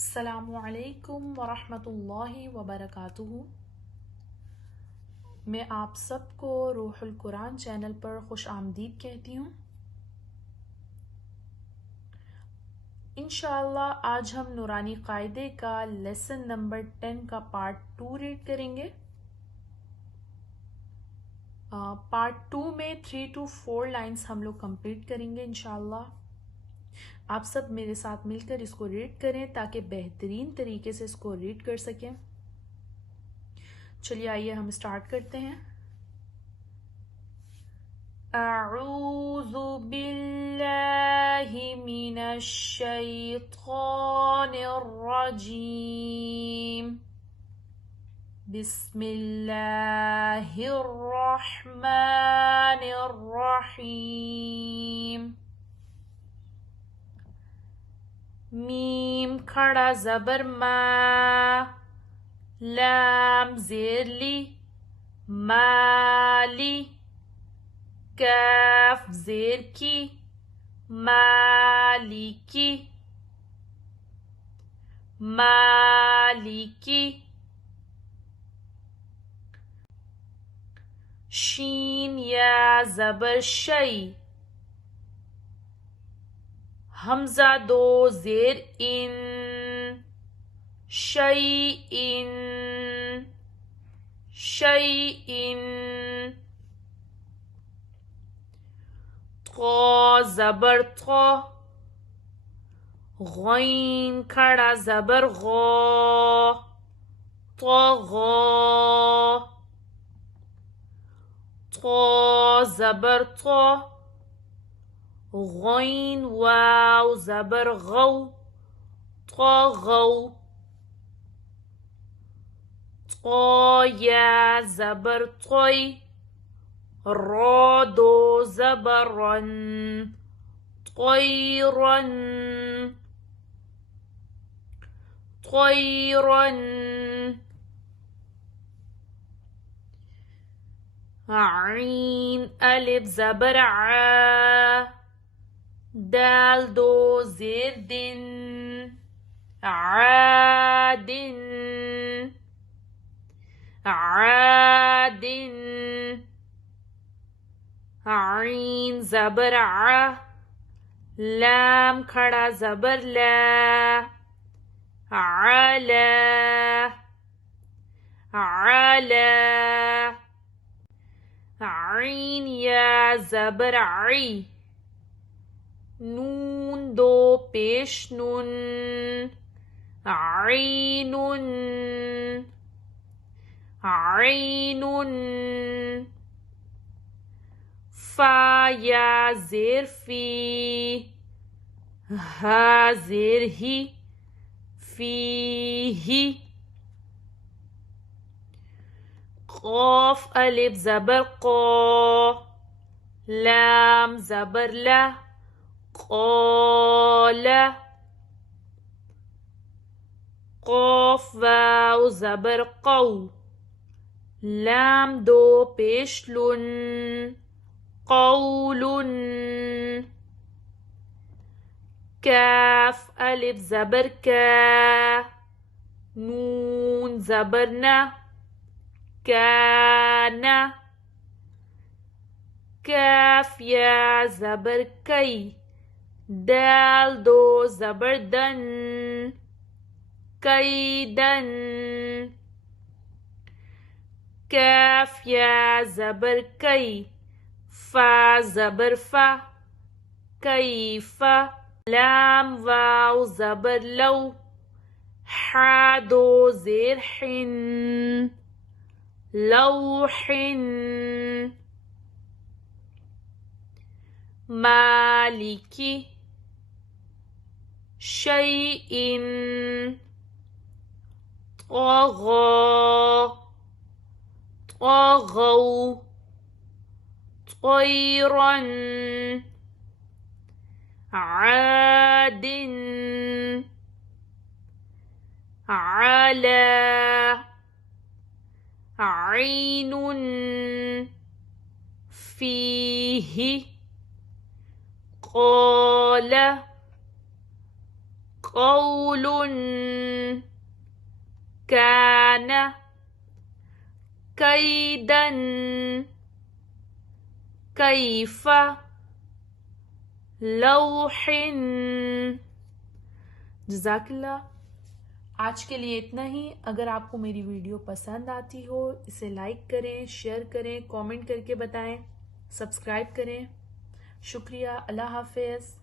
السلام علیکم ورحمۃ اللہ وبرکاتہ۔ میں آپ سب کو روح القرآن چینل پر خوش آمدید کہتی ہوں۔ انشاءاللہ آج ہم نورانی قاعدے کا لیسن نمبر 10 کا پارٹ 2 ریڈ کریں گے۔ پارٹ 2 میں 3 to 4 لائنز ہم لوگ کمپلیٹ کریں گے انشاءاللہ۔ آپ سب میرے ساتھ مل کر اس کو ریڈ کریں تاکہ بہترین طریقے سے اس کو ریڈ کر سکیں۔ چلیے آئیے ہم اسٹارٹ کرتے ہیں۔ اعوذ باللہ من الشیطان الرجیم، بسم اللہ الرحمن الرحیم۔ میم کھڑا زبر ما، لام زیر لی مالی، کاف زیر کی مالکی مالکی، شین یا زبر شی، حمزہ دو زیر ان، شیئن شیئن، طا زبر طا، غین کھڑا زبر غا، طغا، طا زبر طا، غین واو زبر غو، طغو، طا یا زبر طی، را دو زبر رن، طیرن طیرن، عین الف زبر ع، دال دو زیر دن، عادن عادن، عین زبر ع، لام کھڑا زبر لا، علا علا، عین یا زبر عی، نون دو پیش نون، عینن عینن، فا یا زیر فی، ہا زیر ہی، فیہی، قاف الف زبر قا، لام زبر لا، قال، قاف واو زبر قو، لام دو پیش لن، قول، کاف الف زبر کا، نون زبر نا، کانا، کاف یا زبر کئی، دال دو زبر دن، کیدن، کاف یا زبر کئی، فا زبر فا، کیف، لام واو زبر لو، حا دو زیر حن، لوحن، مالکی، شیئن، طغا طغوا، طیرن، عادن، علا، عین، فیہ، قال، قول كان كيدا كيف لوح. جزاک اللہ. آج کے لیے اتنا ہی. اگر آپ کو میری ویڈیو پسند آتی ہو اسے لائک کریں، شیئر کریں، کامنٹ کر کے بتائیں، سبسکرائب کریں. شکریہ. اللہ حافظ.